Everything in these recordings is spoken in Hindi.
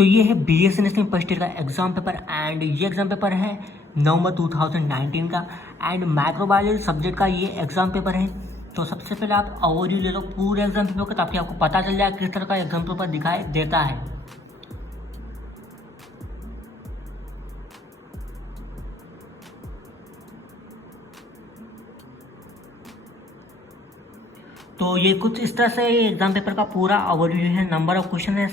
तो ये है बीएससी नेशनल फर्स्ट ईयर का एग्जाम पेपर एंड ये एग्जाम पेपर है नवंबर 2019 का एंड माइक्रोबायोलॉजी सब्जेक्ट का ये एग्जाम पेपर है। तो सबसे पहले आप ओवरव्यू ले लो पूरे एग्जाम पेपर का ताकि आपको पता चल जाए किस तरह का एग्जाम पेपर दिखाई देता है। तो ये कुछ इस तरह से एग्जाम पेपर का पूरा ओवरव्यू है। नंबर ऑफ क्वेश्चन है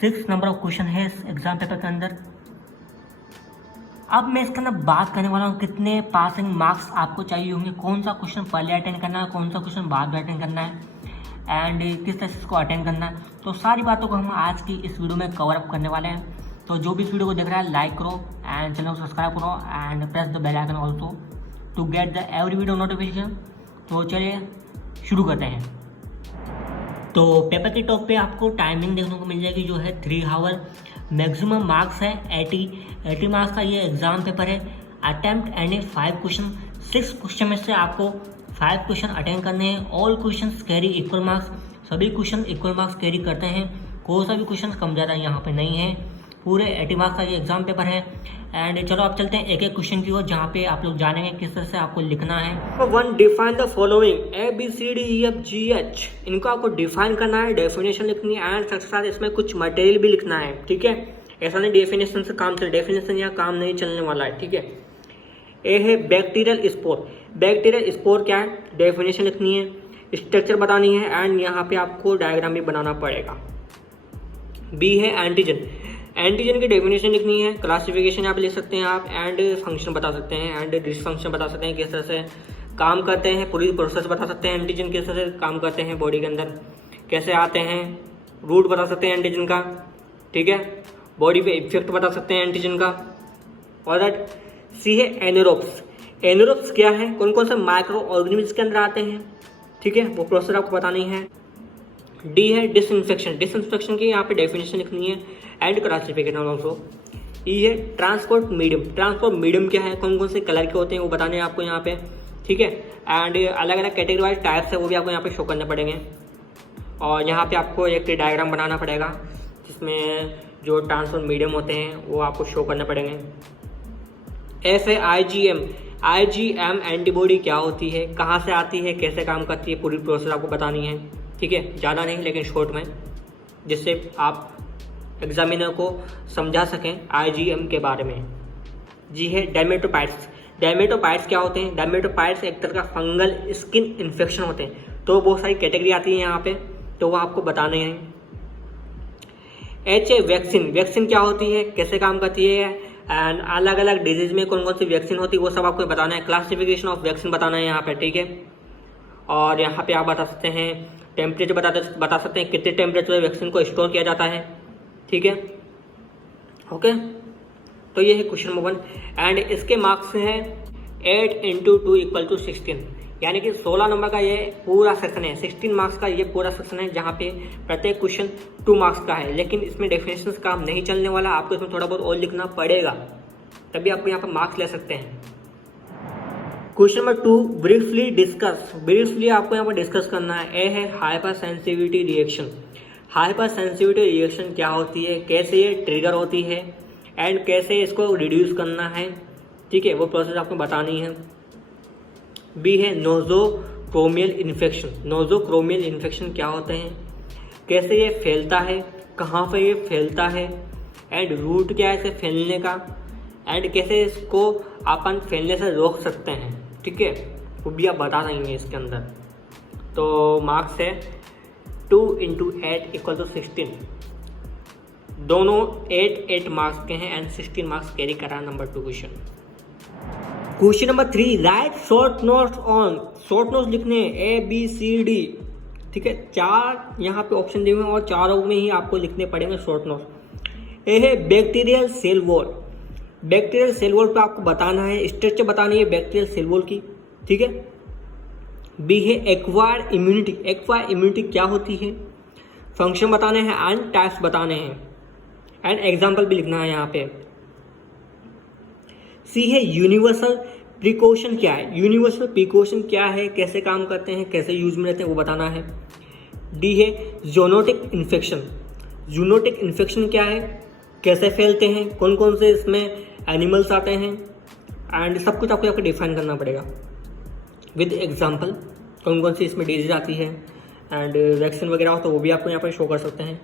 सिक्स नंबर ऑफ क्वेश्चन है इस एग्जाम पेपर के अंदर। अब मैं इसके अंदर बात करने वाला हूँ कितने पासिंग मार्क्स आपको चाहिए होंगे, कौन सा क्वेश्चन पहले अटेंड करना है, कौन सा क्वेश्चन बाद में अटेंड करना है एंड किस तरह से इसको अटेंड करना है। तो सारी बातों को हम आज की इस वीडियो में कवर अप करने वाले हैं। तो जो भी इस वीडियो को देख रहा है लाइक करो एंड चैनल को सब्सक्राइब करो and press the bell icon also to get the every video notification. तो चलिए शुरू करते हैं। तो पेपर के टॉप पे आपको टाइमिंग देखने को मिल जाएगी जो है 3 आवर। मैक्सिमम मार्क्स है 80 मार्क्स का ये एग्जाम पेपर है। अटेम्प्ट एनी 5 क्वेश्चन, 6 क्वेश्चन में से आपको 5 क्वेश्चन अटेंड करने हैं। All question carry equal marks, सभी क्वेश्चन इक्वल मार्क्स कैरी करते हैं, कोई सा भी क्वेश्चन कम ज़्यादा यहाँ पे नहीं है। पूरे 80 मार्क्स का ये एग्जाम पेपर है। एंड चलो आप चलते हैं एक एक क्वेश्चन की ओर जहाँ पे आप लोग जानेंगे किस तरह से आपको लिखना है। Number 1, define the following ABCDEFGH। इनको आपको डिफाइन करना है, डेफिनेशन लिखनी है एंड साथ साथ इसमें कुछ मटेरियल भी लिखना है। ठीक है, ऐसा नहीं डेफिनेशन से काम चले, डेफिनेशन यहाँ काम नहीं चलने वाला है। ठीक है, ए है बैक्टीरियल स्पोर। बैक्टीरियल स्पोर क्या है, डेफिनेशन लिखनी है, स्ट्रक्चर बतानी है एंड यहाँ पे आपको डायग्राम भी बनाना पड़ेगा। बी है एंटीजन। एंटीजन की डेफिनेशन लिखनी है, क्लासिफिकेशन यहाँ पे लिख सकते हैं आप एंड फंक्शन बता सकते हैं एंड डिसफंक्शन बता सकते हैं, किस तरह से काम करते हैं, पूरी प्रोसेस बता सकते हैं एंटीजन किस तरह से काम करते हैं बॉडी के अंदर, कैसे आते हैं, रूट बता सकते हैं एंटीजन का। ठीक है, बॉडी पे इफेक्ट बता सकते हैं एंटीजन का। ऑलराइट, सी है एनेरोब्स। एनेरोब्स क्या है, कौन कौन से माइक्रो ऑर्गेनिज्म के अंदर आते हैं। ठीक है, वो प्रोसेस आपको बतानी है। डी है डिसइंफेक्शन। डिसइंफेक्शन की यहाँ पे डेफिनेशन लिखनी है एंड क्लासिफिकेशन ऑल्सो। ई है ट्रांसपोर्ट मीडियम। ट्रांसपोर्ट मीडियम क्या है, कौन कौन से कलर के होते हैं वो बताने हैं आपको यहाँ पे। ठीक है, एंड अलग अलग कैटेगरी वाइज टाइप्स है वो भी आपको यहाँ पे शो करने पड़ेंगे। और यहाँ पे आपको एक डायग्राम बनाना पड़ेगा जिसमें जो ट्रांसपोर्ट मीडियम होते हैं वो आपको शो करने पड़ेंगे। एफ है IgM एंटीबॉडी क्या होती है, कहाँ से आती है, कैसे काम करती है, पूरी प्रोसेस आपको बतानी है। ठीक है, ज़्यादा नहीं लेकिन शॉर्ट में, जिससे आप एग्जामिनर को समझा सकें IgM के बारे में। जी है डर्मेटोपाइट्स। डर्मेटोपाइट्स क्या होते हैं, डर्मेटोपाइट्स एक तरह का फंगल स्किन इन्फेक्शन होते हैं। तो बहुत सारी कैटेगरी आती है यहाँ पे, तो वो आपको बताने हैं। एच है वैक्सीन। वैक्सीन क्या होती है, कैसे काम करती है एंड अलग अलग डिजीज में कौन कौन सी वैक्सीन होती है वो सब आपको बताना है। क्लासिफिकेशन ऑफ वैक्सीन बताना है यहाँ पे। ठीक है, और यहाँ पे आप बता सकते हैं टेम्परेचर बता सकते हैं कितने टेम्परेचर में वैक्सीन को स्टोर किया जाता है। ठीक है, ओके। तो ये है क्वेश्चन नंबर 1 एंड इसके मार्क्स हैं 8 × 2 = 16, यानी कि 16 नंबर का ये पूरा सेक्शन है। 16 मार्क्स का ये पूरा सेक्शन है जहाँ पे प्रत्येक क्वेश्चन 2 मार्क्स का है। लेकिन इसमें डेफिनेशन काम नहीं चलने वाला, आपको इसमें थोड़ा बहुत और लिखना पड़ेगा, तभी आपको यहाँ पर मार्क्स ले सकते हैं। Question number 2, briefly discuss. Briefly आपको यहाँ पर डिस्कस करना है। ए है hyper sensitivity reaction. Hyper sensitivity reaction क्या होती है, कैसे ये ट्रिगर होती है एंड कैसे इसको रिड्यूस करना है। ठीक है, वो प्रोसेस आपको बतानी है। बी है नोजोक्रोमियल इन्फेक्शन। नोजोक्रोमियल इन्फेक्शन क्या होते हैं, कैसे ये फैलता है, कहाँ पे ये फैलता है एंड रूट क्या है इसे फैलने का एंड कैसे इसको अपन फैलने से रोक सकते हैं। ठीक है, वो भी आप बता देंगे इसके अंदर। तो मार्क्स है 2 × 8 = 16। दोनों 8 मार्क्स के हैं एंड 16 मार्क्स कैरी करा। Number 2 question. Question number 3, right short notes on. Short notes लिखने ABCD। ठीक है, 4 यहाँ पे ऑप्शन दिए हुए हैं और चारों में ही आपको लिखने पड़ेंगे शॉर्ट नोट्स। ए है bacterial cell wall. Bacterial cell wall पे आपको बताना है, स्ट्रक्चर बतानी है बैक्टीरियल सेल वॉल की। ठीक है, बी है एक्वायर्ड इम्यूनिटी। एक्वायर्ड इम्यूनिटी क्या होती है, फंक्शन बताने हैं एंड टाइप्स बताने हैं एंड एग्जाम्पल भी लिखना है यहाँ पे। सी है यूनिवर्सल प्रिकॉशन क्या है। यूनिवर्सल प्रिकॉशन क्या है, कैसे काम करते हैं, कैसे यूज में रहते हैं वो बताना है। डी है जोनोटिक इन्फेक्शन। जूनोटिक इन्फेक्शन क्या है, कैसे फैलते हैं, कौन कौन से इसमें एनिमल्स आते हैं, एंड सब कुछ आपको यहाँ पर डिफाइन करना पड़ेगा विद एग्जाम्पल। कौन कौन सी इसमें डिजीज आती है एंड वैक्सीन वगैरह हो तो वो भी आपको यहाँ पर शो कर सकते हैं।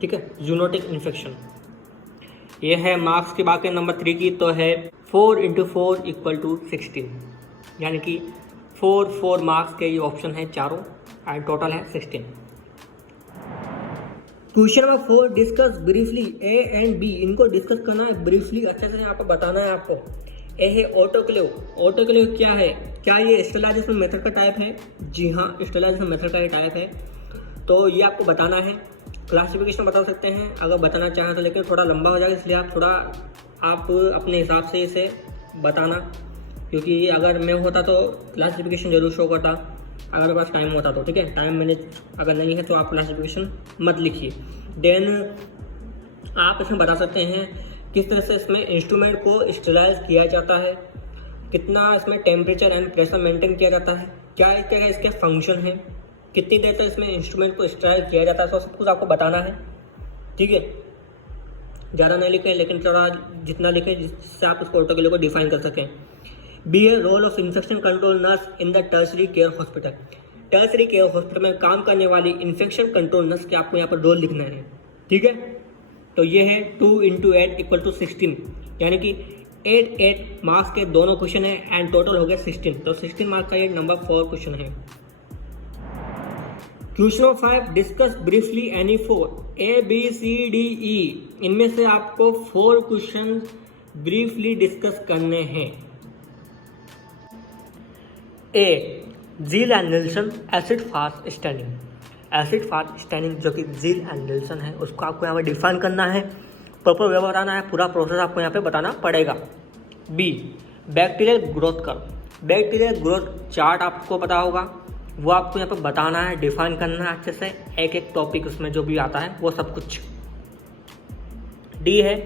ठीक है, जूनोटिक इन्फेक्शन ये है। मार्क्स की बात करें नंबर 3 की तो है 4 × 4 = 16, यानी कि 4 मार्क्स के ये ऑप्शन है चारों एंड टोटल है 16। Question number 4, discuss briefly A and B. इनको डिस्कस करना है ब्रीफली, अच्छे से यहाँ पर बताना है आपको। ए है ऑटोक्लेव। ऑटोक्लेव क्या है, क्या ये स्टेरिलाइजेशन मेथड का टाइप है? जी हाँ, स्टेरिलाइजेशन मेथड का ये टाइप है। तो ये आपको बताना है। क्लासिफिकेशन बता सकते हैं अगर बताना चाहें तो, लेकिन थोड़ा लंबा हो जाएगा, इसलिए आप अपने हिसाब से इसे बताना, क्योंकि अगर मैं होता तो क्लासिफिकेशन जरूर शो करता अगर पास टाइम होता तो। ठीक है, टाइम मैनेज अगर नहीं है तो आप क्लासिफिकेशन मत लिखिए। देन आप इसमें बता सकते हैं किस तरह से इसमें इंस्ट्रूमेंट को स्टेरिलाइज किया जाता है, कितना इसमें टेम्परेचर एंड प्रेशर मेंटेन किया जाता है, क्या इसके फंक्शन है, कितनी देर तक इसमें इंस्ट्रूमेंट को स्टेरिलाइज किया जाता है, तो सब कुछ आपको बताना है। ठीक है, ज़्यादा नहीं लिखें लेकिन थोड़ा जितना लिखें जिससे आप उसको ऑटोक्लेव को डिफाइन कर सकें। B a role of infection control nurse in the tertiary care hospital. Tertiary care hospital में काम करने वाली इन्फेक्शन कंट्रोल नर्स के आपको यहाँ पर रोल लिखना है। ठीक है, तो ये है 2 × 8 = 16, यानी कि 8 मार्क्स के दोनों क्वेश्चन है एंड टोटल हो गया 16। तो 16 मार्क्स का ये नंबर 4 क्वेश्चन है। Question number 5, discuss briefly any 4 A B C D E। इनमें से आपको 4 क्वेश्चन ब्रीफली डिस्कस करने हैं। A, Ziehl and Neelsen acid fast standing. Acid fast standing जो कि जील एंड निल्सन है उसको आपको यहाँ पर डिफाइन करना है, प्रॉपर वे बताना है, पूरा प्रोसेस आपको यहाँ पे बताना पड़ेगा। B, bacterial growth curve. Bacterial growth chart आपको पता होगा, वो आपको यहाँ पे बताना है, डिफाइन करना है अच्छे से, एक टॉपिक उसमें जो भी आता है वो सब कुछ। डी है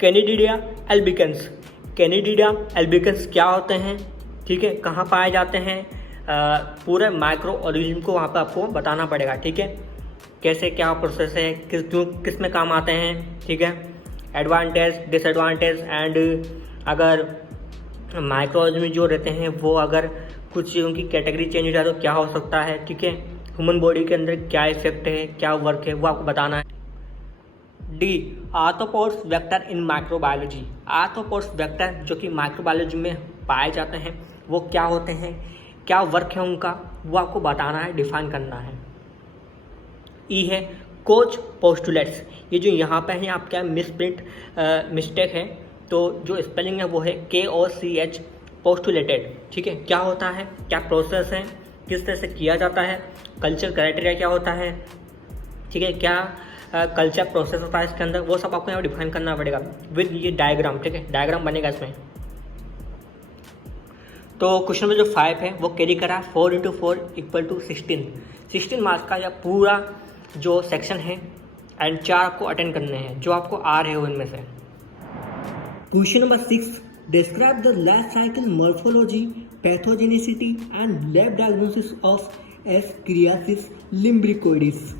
कैनिडिडिया एल्बिकेंस। कैनिडिडिया एल्बिकेंस क्या होते हैं, ठीक है, कहाँ पाए जाते हैं, पूरे माइक्रो ऑर्गेनिज्म को वहाँ पे आपको बताना पड़ेगा। ठीक है, कैसे क्या प्रोसेस है, किस में काम आते हैं। ठीक है, एडवांटेज डिसएडवांटेज एंड अगर माइक्रो ऑर्गेनिज्म जो रहते हैं वो अगर कुछ उनकी कैटेगरी चेंज हो जाए तो क्या हो सकता है। ठीक है, ह्यूमन बॉडी के अंदर क्या इफेक्ट है, क्या वर्क है, वो आपको बताना है। डी, आर्थ्रोपोड्स वेक्टर इन माइक्रोबायोलॉजी। आर्थ्रोपोड्स वेक्टर जो कि माइक्रोबायोलॉजी में पाए जाते हैं वो क्या होते हैं, क्या वर्क है उनका, वो आपको बताना है, डिफाइन करना है। ई है कोच पोस्टुलेट्स। ये जो यहाँ पे है आपका मिस्टेक है, तो जो स्पेलिंग है वो है KOCH पोस्टुलेटेड। ठीक है, क्या होता है, क्या प्रोसेस है, किस तरह से किया जाता है, कल्चर क्राइटेरिया क्या होता है। ठीक है, क्या कल्चर प्रोसेस होता है इसके अंदर, वो सब आपको यहाँ डिफाइन करना पड़ेगा विद ये डायग्राम। ठीक है, डायग्राम बनेगा इसमें। तो क्वेश्चन में जो 5 है वो कैरी करा 4 × 4 = 16। 16 मार्क्स का यह पूरा जो सेक्शन है एंड 4 आपको अटेंड करने हैं जो आपको आ रहे हो इनमें से। Question number 6, describe the life cycle morphology, pathogenicity and lab diagnosis of ascariasis lumbricoides.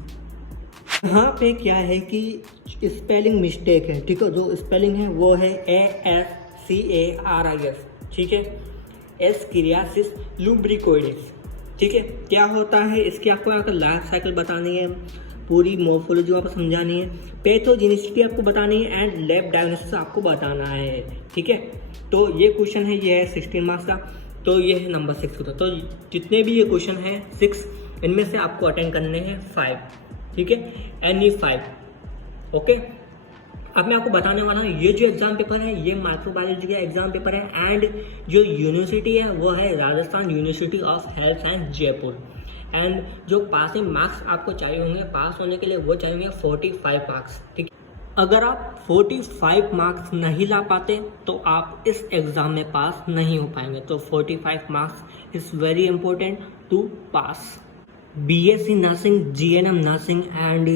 यहाँ पे क्या है कि स्पेलिंग मिस्टेक है। ठीक है, जो स्पेलिंग है वो है ASCARIS। ठीक है, एस्केरियासिस लिम्ब्रिकोइडिस। ठीक है, क्या होता है इसकी आपको लाइफ साइकिल बतानी है, पूरी मॉर्फोलॉजी आपको समझानी है, पैथोजेनिसिटी आपको बतानी है एंड लैब डायग्नोसिस आपको बताना है। ठीक है, तो ये क्वेश्चन है, ये है 16 मार्क्स का, तो ये है नंबर 6 होता। तो जितने भी ये क्वेश्चन है 6, इनमें से आपको अटेंड करने हैं 5। ठीक है, एनी 5। ओके, अब मैं आपको बताने वाला हूँ ये जो एग्जाम पेपर है ये माइक्रोबायोलॉजी का एग्जाम पेपर है एंड जो यूनिवर्सिटी है वो है Rajasthan university of health and Jaipur. And जो पासिंग मार्क्स आपको चाहिए होंगे पास होने के लिए वो चाहिए 45 मार्क्स। ठीक, अगर आप 45 मार्क्स नहीं ला पाते तो आप इस एग्ज़ाम में पास नहीं हो पाएंगे। तो 45 marks is very important to pass. BSc nursing, GNM nursing and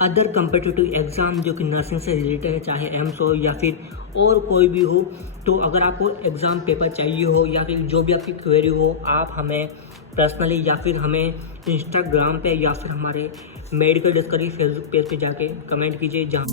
other competitive exam जो कि नर्सिंग से रिलेटेड है, चाहे एम्स हो या फिर और कोई भी हो, तो अगर आपको एग्ज़ाम पेपर चाहिए हो या फिर जो भी आपकी क्वेरी हो, आप हमें पर्सनली या फिर हमें इंस्टाग्राम पे या फिर हमारे मेडिकल डिस्कवरी फेसबुक पेज पे जाके कमेंट कीजिए जहाँ